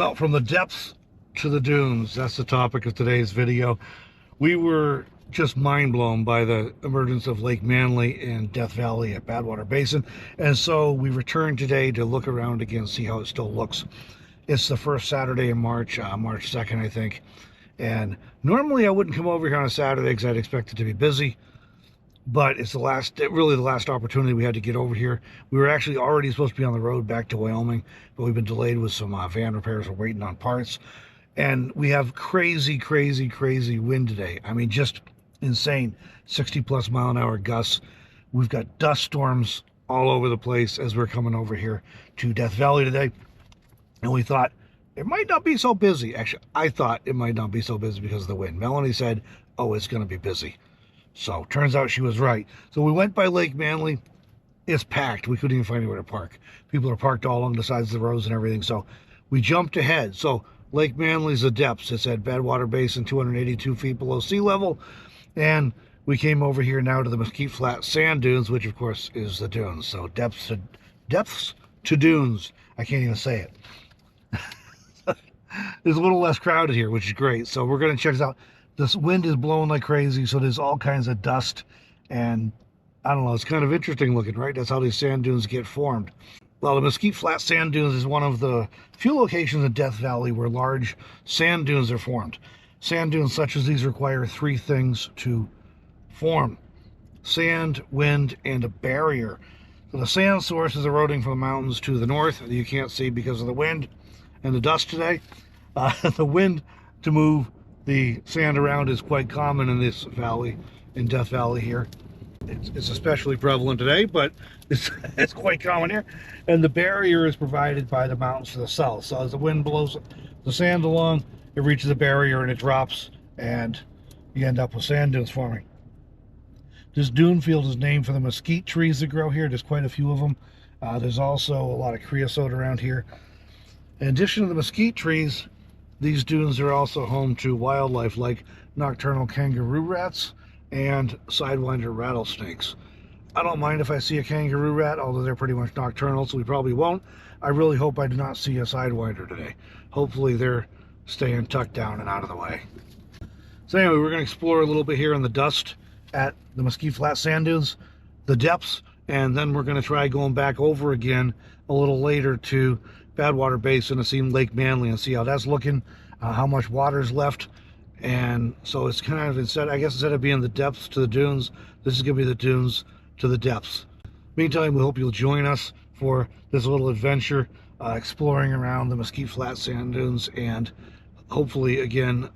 Well, from the depths to the dunes, that's the topic of today's video. We were just mind blown by the emergence of Lake Manley and Death Valley at Badwater Basin. And so we returned today to look around again, see how it still looks. It's the first Saturday in March, March 2nd, I think. And normally I wouldn't come over here on a Saturday because I'd expect it to be busy. But it's really the last opportunity we had to get over here. We were actually already supposed to be on the road back to Wyoming, but we've been delayed with some van repairs. We're waiting on parts. And we have crazy wind today. I mean, just insane. 60+ mile an hour gusts. We've got dust storms all over the place as we're coming over here to Death Valley today. And we thought it might not be so busy. Actually, I thought it might not be so busy because of the wind. Melanie said, oh, it's going to be busy. So turns out she was right. So we went by Lake Manley. It's packed. We couldn't even find anywhere to park. People are parked all along the sides of the roads and everything. So we jumped ahead. So Lake Manley's the depths. It's at Badwater Basin, 282 feet below sea level. And we came over here now to the Mesquite Flat Sand Dunes, which of course is the dunes. So depths to dunes. I can't even say it. There's a little less crowded here, which is great. So we're going to check this out. This wind is blowing like crazy, so there's all kinds of dust, and I don't know, it's kind of interesting looking, right? That's how these sand dunes get formed. Well, the Mesquite Flat Sand Dunes is one of the few locations in Death Valley where large sand dunes are formed. Sand dunes such as these require three things to form: sand, wind, and a barrier. So the sand source is eroding from the mountains to the north that you can't see because of the wind and the dust today. The wind to move the sand around is quite common in this valley, in Death Valley here. It's especially prevalent today, but it's quite common here. And the barrier is provided by the mountains to the south. So as the wind blows the sand along, it reaches the barrier and it drops, and you end up with sand dunes forming. This dune field is named for the mesquite trees that grow here. There's quite a few of them. There's also a lot of creosote around here. In addition to the mesquite trees, these dunes are also home to wildlife like nocturnal kangaroo rats and sidewinder rattlesnakes. I don't mind if I see a kangaroo rat, although they're pretty much nocturnal, so we probably won't. I really hope I do not see a sidewinder today. Hopefully they're staying tucked down and out of the way. So anyway, we're going to explore a little bit here in the dust at the Mesquite Flat Sand Dunes, the depths, and then we're going to try going back over again a little later to Badwater Basin and see Lake Manley and see how that's looking, how much water's left. And so it's kind of, instead of being the depths to the dunes, this is going to be the dunes to the depths. Meantime, we hope you'll join us for this little adventure, exploring around the Mesquite Flat Sand Dunes and hopefully again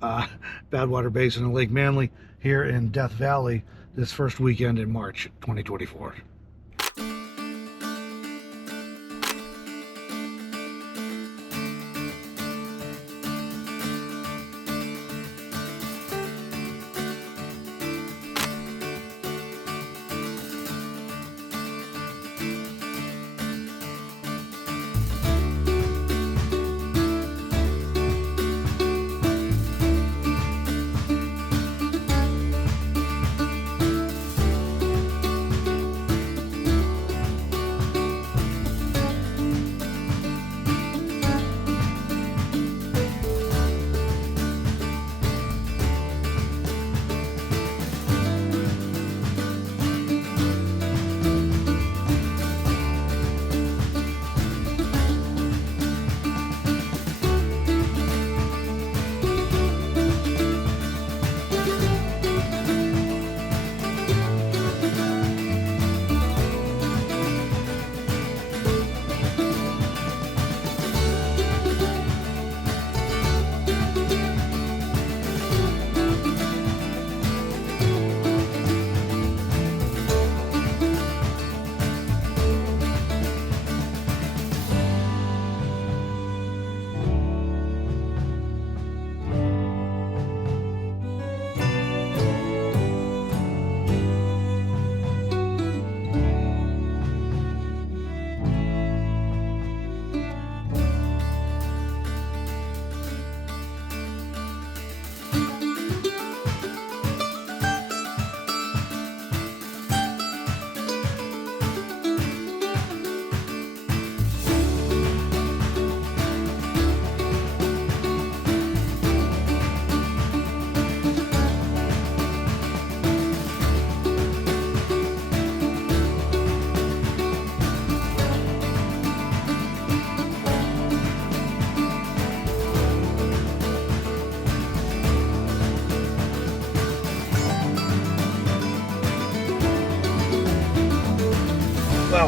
Badwater Basin and Lake Manley here in Death Valley this first weekend in March 2024.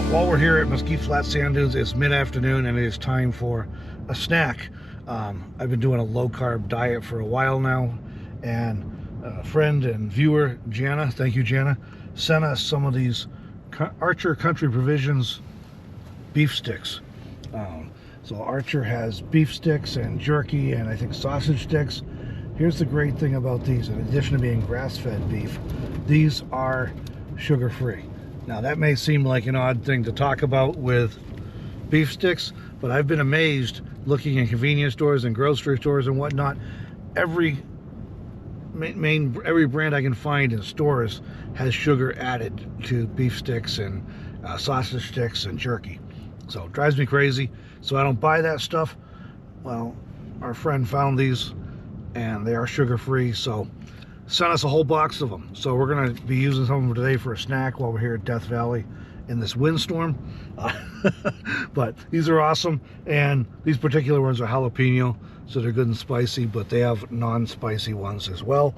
While we're here at Mesquite Flat Sand Dunes, it's mid-afternoon and it is time for a snack. I've been doing a low-carb diet for a while now, and a friend and viewer, Jana, thank you Jana, sent us some of these Archer Country Provisions beef sticks. So Archer has beef sticks and jerky and I think sausage sticks. Here's the great thing about these: in addition to being grass-fed beef, these are sugar-free. Now that may seem like an odd thing to talk about with beef sticks, but I've been amazed looking in convenience stores and grocery stores and whatnot. Every brand I can find in stores has sugar added to beef sticks and sausage sticks and jerky. So it drives me crazy. So I don't buy that stuff. Well, our friend found these and they are sugar-free, so sent us a whole box of them. So we're going to be using some of them today for a snack while we're here at Death Valley in this windstorm. But these are awesome, and these particular ones are jalapeno, so they're good and spicy, but they have non-spicy ones as well.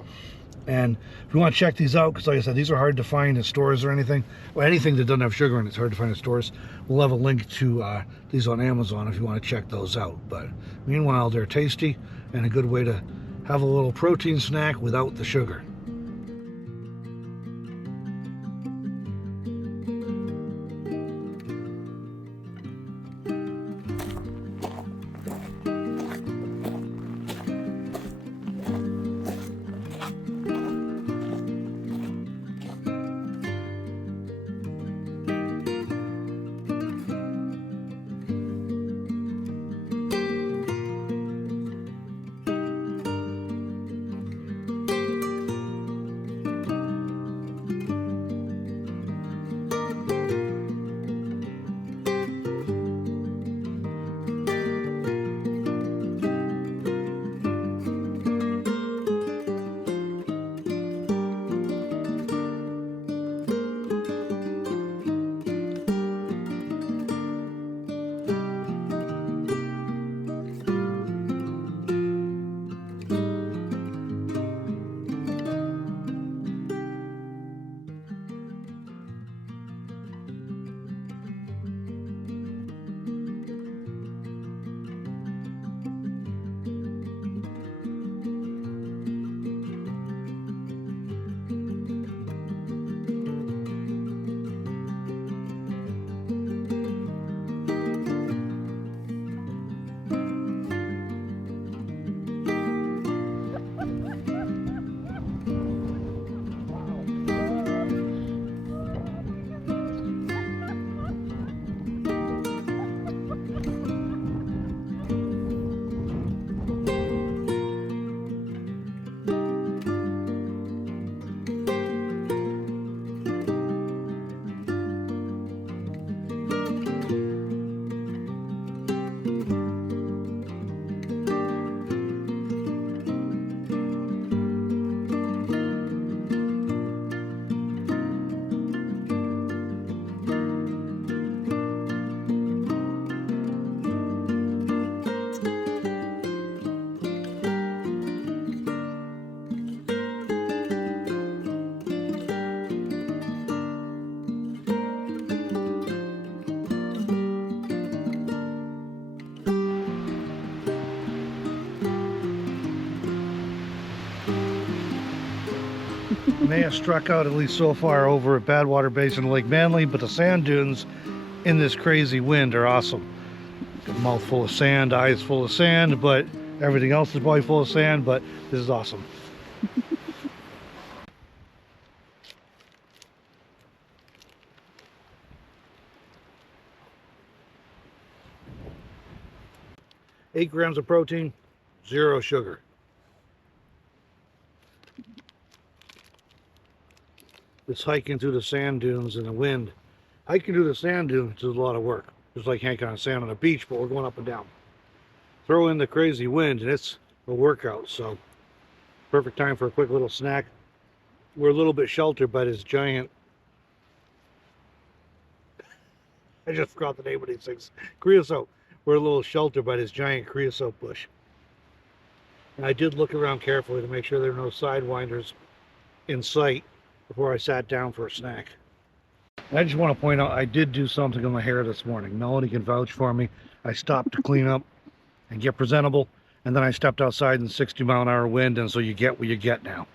And if you want to check these out, because like I said, these are hard to find in stores or anything. Well, anything that doesn't have sugar in it's hard to find in stores. We'll have a link to these on Amazon if you want to check those out. But meanwhile, they're tasty and a good way to have a little protein snack without the sugar. May have struck out, at least so far, over at Badwater Basin, Lake Manley, but the sand dunes in this crazy wind are awesome. A mouth full of sand, eyes full of sand, but everything else is probably full of sand, but this is awesome. Eight grams of protein, 0 sugar. It's hiking through the sand dunes in the wind. Hiking through the sand dunes is a lot of work. It's like hiking on sand on a beach, but we're going up and down. Throw in the crazy wind and it's a workout, so perfect time for a quick little snack. We're a little bit sheltered by this giant, I just forgot the name of these things, creosote. We're a little sheltered by this giant creosote bush. And I did look around carefully to make sure there are no sidewinders in sight before I sat down for a snack. I just want to point out I did do something on my hair this morning. Melanie can vouch for me. I stopped to clean up and get presentable, and then I stepped outside in 60-mile-an-hour wind, and so you get what you get now.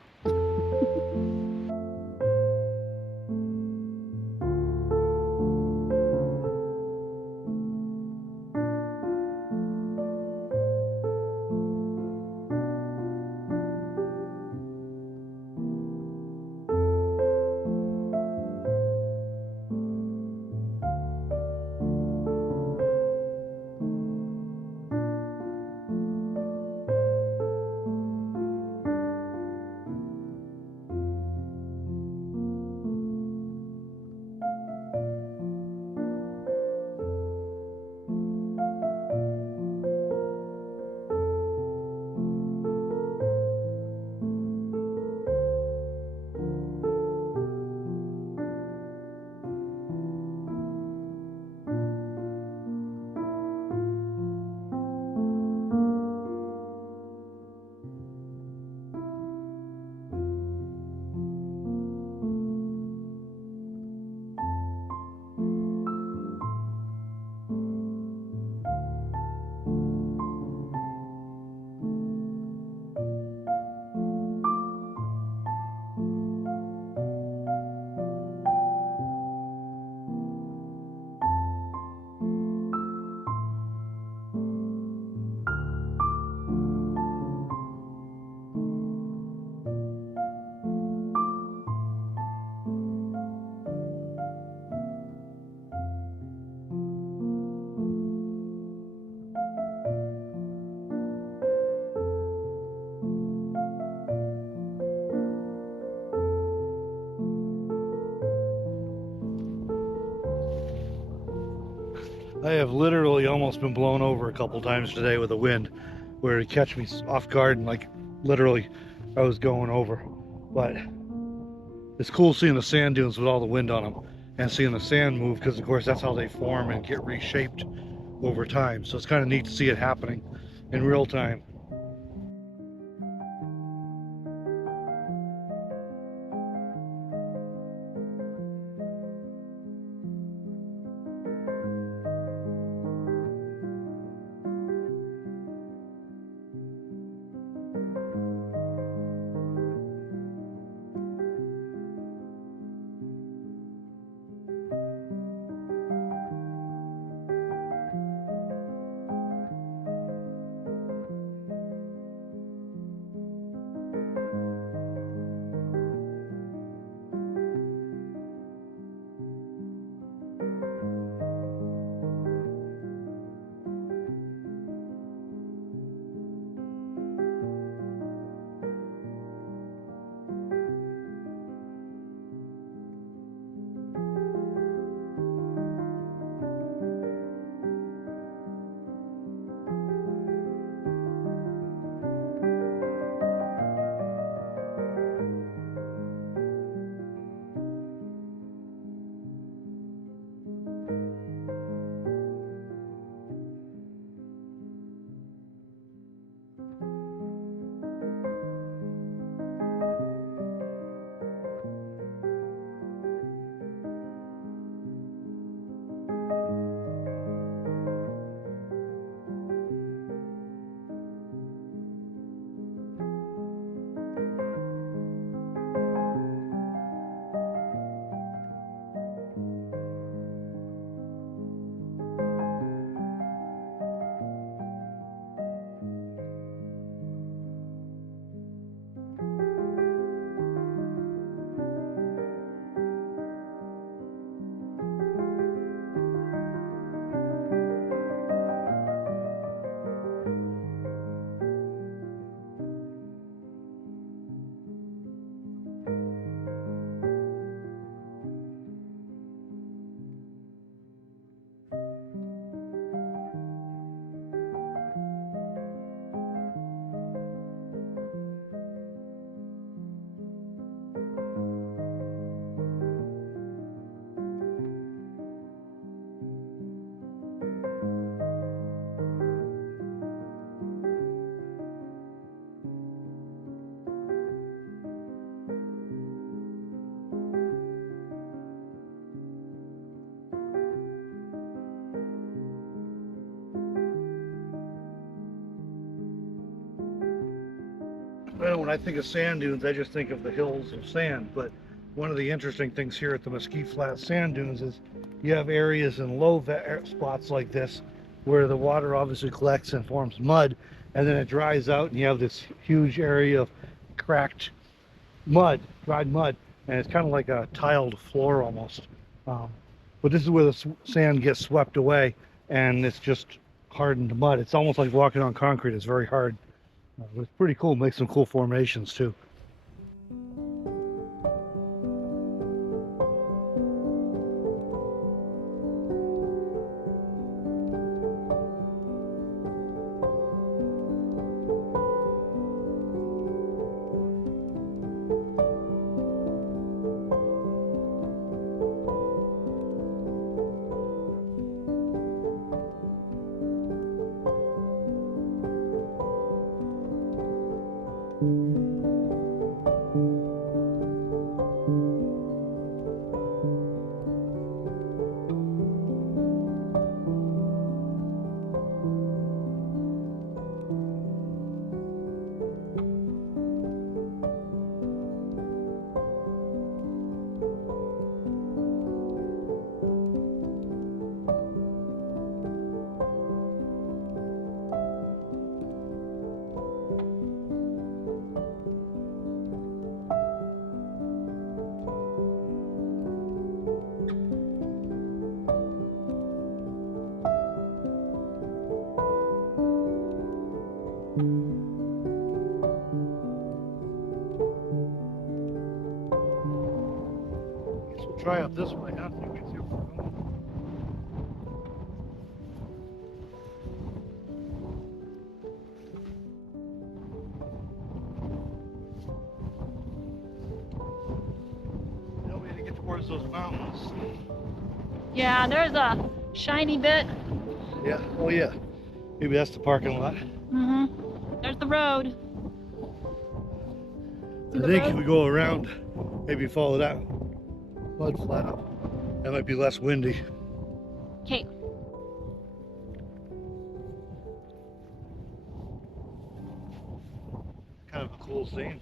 I have literally almost been blown over a couple times today with the wind, where it catch me off guard and like literally I was going over. But it's cool seeing the sand dunes with all the wind on them and seeing the sand move, because of course that's how they form and get reshaped over time. So it's kind of neat to see it happening in real time. Well, when I think of sand dunes, I just think of the hills of sand. But one of the interesting things here at the Mesquite Flat Sand Dunes is you have areas in low spots like this where the water obviously collects and forms mud, and then it dries out, and you have this huge area of cracked mud, dried mud, and it's kind of like a tiled floor almost. But this is where the sand gets swept away, and it's just hardened mud. It's almost like walking on concrete. It's very hard. But it's pretty cool. Makes some cool formations too. Guess we'll try up this way, huh? You can see where we're going. No way to get towards those mountains. Yeah, there's a shiny bit. Yeah, oh yeah. Maybe that's the parking lot. Mm-hmm. There's the road. See I the think road? if we go around, maybe follow that mud flat up. That might be less windy. Okay. Kind of a cool scene.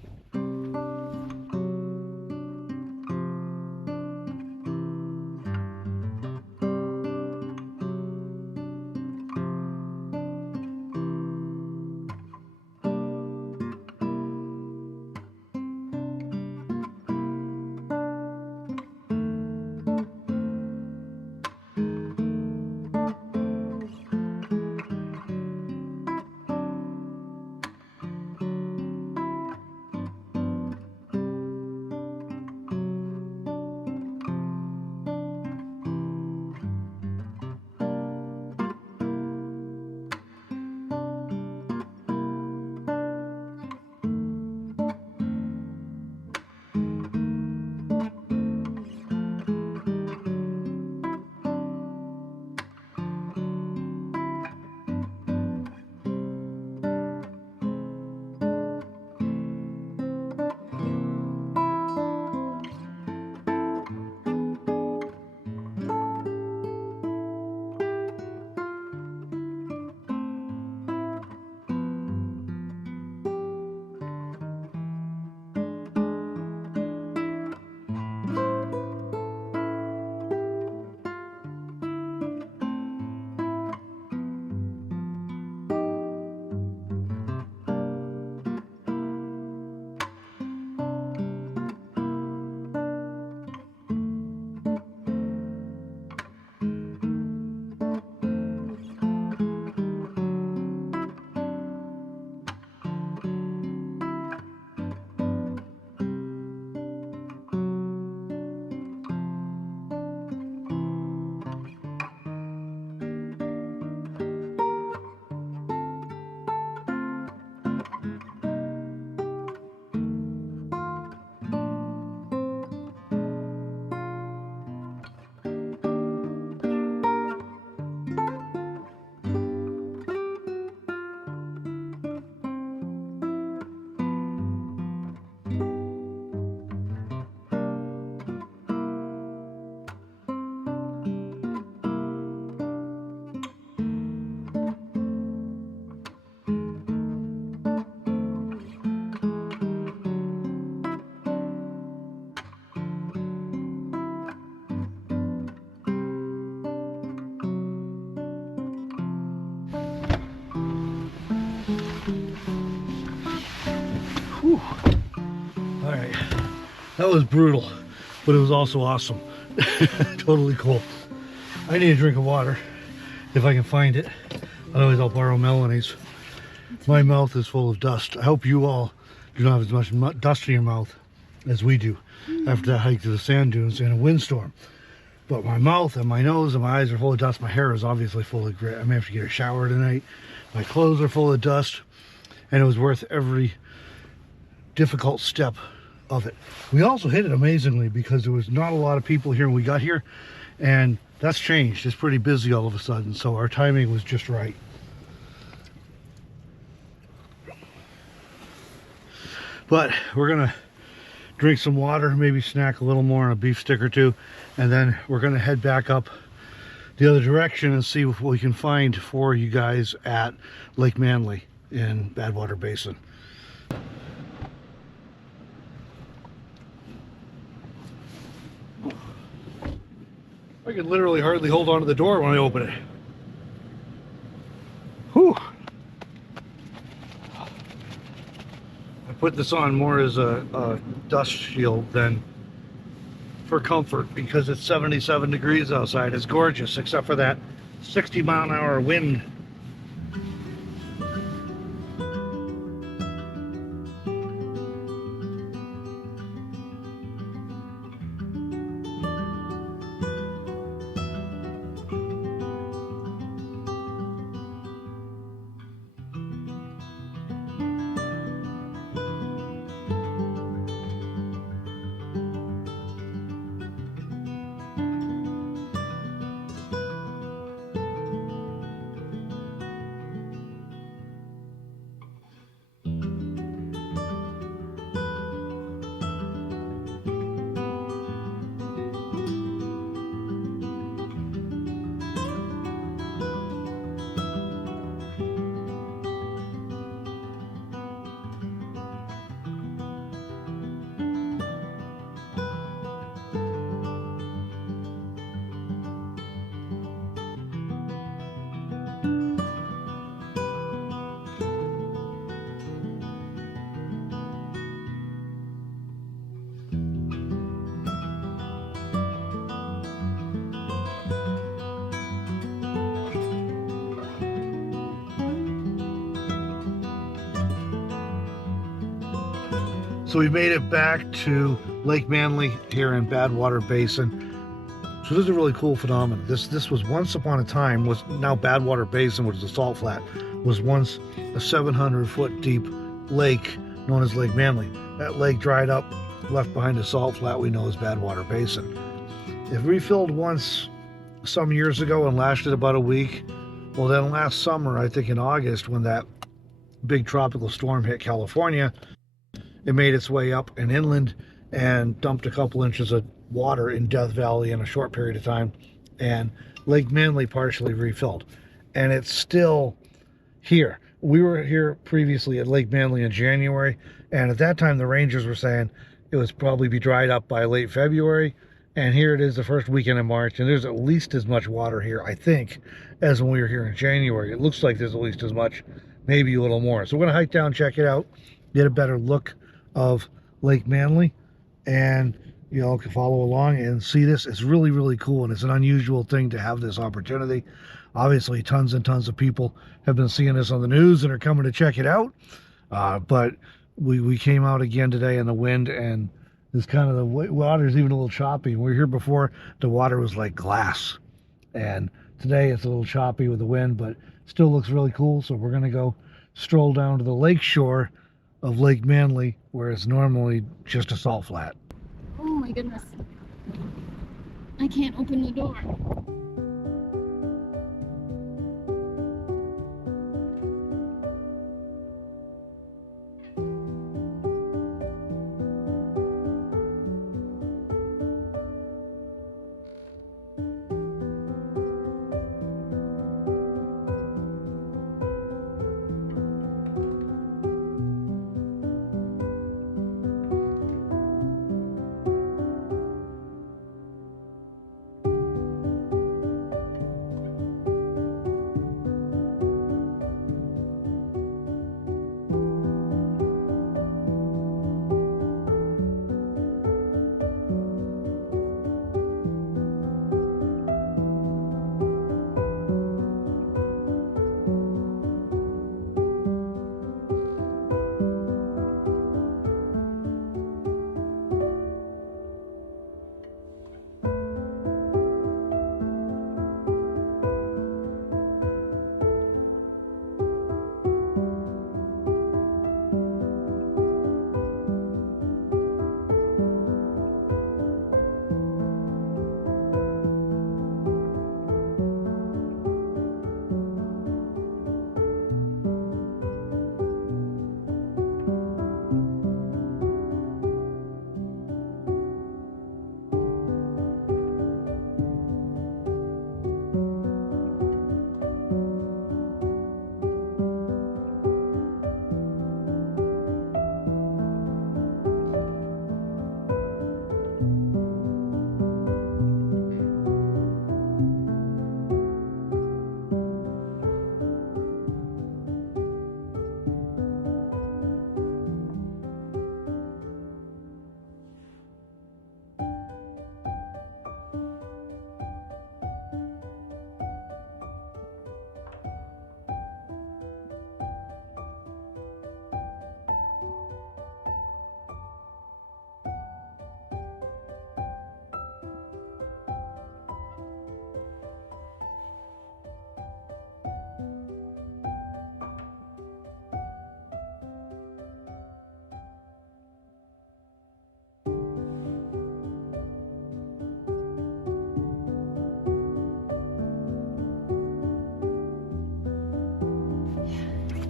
That was brutal, but it was also awesome. Totally cool. I need a drink of water if I can find it. Otherwise I'll borrow Melanie's. My mouth is full of dust. I hope you all do not have as much dust in your mouth as we do after that hike to the sand dunes and a windstorm. But my mouth and my nose and my eyes are full of dust. My hair is obviously full of grit. I may have to get a shower tonight. My clothes are full of dust, and it was worth every difficult step of it. We also hit it amazingly because there was not a lot of people here when we got here, and that's changed. It's pretty busy all of a sudden, so our timing was just right. But we're gonna drink some water, maybe snack a little more on a beef stick or two, and then we're gonna head back up the other direction and see what we can find for you guys at Lake Manley in Badwater Basin. I can literally hardly hold on to the door when I open it. Whew. I put this on more as a dust shield than for comfort because it's 77 degrees outside. It's gorgeous except for that 60-mile-an-hour wind. So we made it back to Lake Manley here in Badwater Basin. So this is a really cool phenomenon. This was once upon a time, was now Badwater Basin, which is a salt flat, was once a 700-foot deep lake known as Lake Manley. That lake dried up, left behind a salt flat we know as Badwater Basin. It refilled once some years ago and lasted about a week. Well, then last summer, I think in August, when that big tropical storm hit California, it made its way up and inland and dumped a couple inches of water in Death Valley in a short period of time, and Lake Manley partially refilled, and it's still here. We were here previously at Lake Manley in January, and at that time the rangers were saying it was probably be dried up by late February, and here it is the first weekend in March, and there's at least as much water here, I think, as when we were here in January. It looks like there's at least as much, maybe a little more. So we're gonna hike down, check it out, get a better look of Lake Manley, and you all can follow along and see this. It's really, really cool, and it's an unusual thing to have this opportunity. Obviously, tons and tons of people have been seeing this on the news and are coming to check it out. But we came out again today in the wind, and this kind of the water's even a little choppy. When we were here before, the water was like glass, and today it's a little choppy with the wind, but still looks really cool. So we're gonna go stroll down to the lake shore of Lake Manley, where it's normally just a salt flat. Oh my goodness. I can't open the door.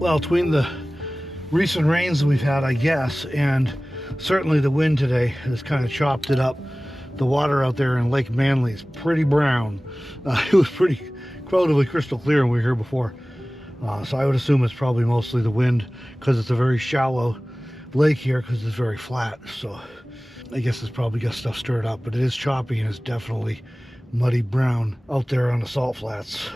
Well, between the recent rains we've had, I guess, and certainly the wind today has kind of chopped it up. The water out there in Lake Manley is pretty brown. It was pretty relatively crystal clear when we were here before. So I would assume it's probably mostly the wind, because it's a very shallow lake here, because it's very flat. So I guess it's probably got stuff stirred up, but it is choppy and it's definitely muddy brown out there on the salt flats.